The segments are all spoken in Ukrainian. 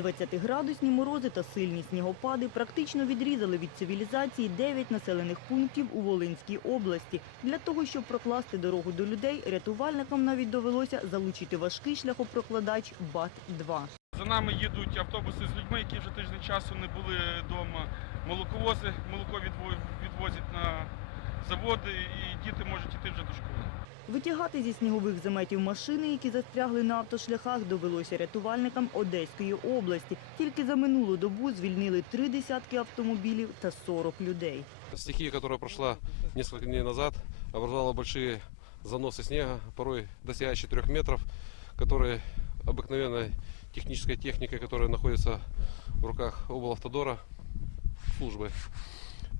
20-градусні морози та сильні снігопади практично відрізали від цивілізації 9 населених пунктів у Волинській області. Для того, щоб прокласти дорогу до людей, рятувальникам навіть довелося залучити важкий шляхопрокладач БАТ-2. За нами їдуть автобуси з людьми, які вже тиждень часу не були вдома. Молоковози, молоко відвозять на заводи, і діти можуть йти вже до. Витягати зі снігових заметів машини, які застрягли на автошляхах, довелося рятувальникам Одеської області. Тільки за минулу добу звільнили три десятки автомобілів та 40 людей. Стихия, которая прошла несколько дней назад, образовала большие заносы снега, порой достигающие 4 метров, которые обыкновенной технической техникой, которая находится в руках облавтодора службы, э,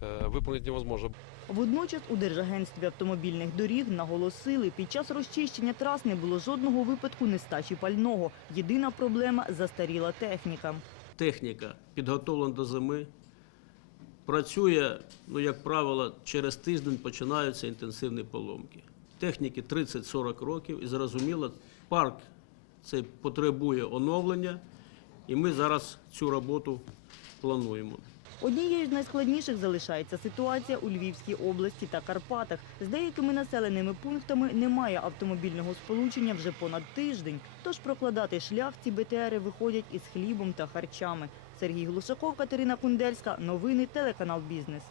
выполнить невозможно. Водночас у Держагентстві автомобільних доріг наголосили, під час розчищення трас не було жодного випадку нестачі пального. Єдина проблема – застаріла техніка. техніка підготовлена до зими. Працює, ну, як правило, через тиждень починаються інтенсивні поломки. Техніки 30-40 років і зрозуміло, парк цей потребує оновлення, і ми зараз цю роботу плануємо. Однією з найскладніших залишається ситуація у Львівській області та Карпатах. З деякими населеними пунктами немає автомобільного сполучення вже понад тиждень. Тож прокладати шлях ці БТРи виходять із хлібом та харчами. Сергій Глушаков, Катерина Кундельська. Новини телеканал Бізнес.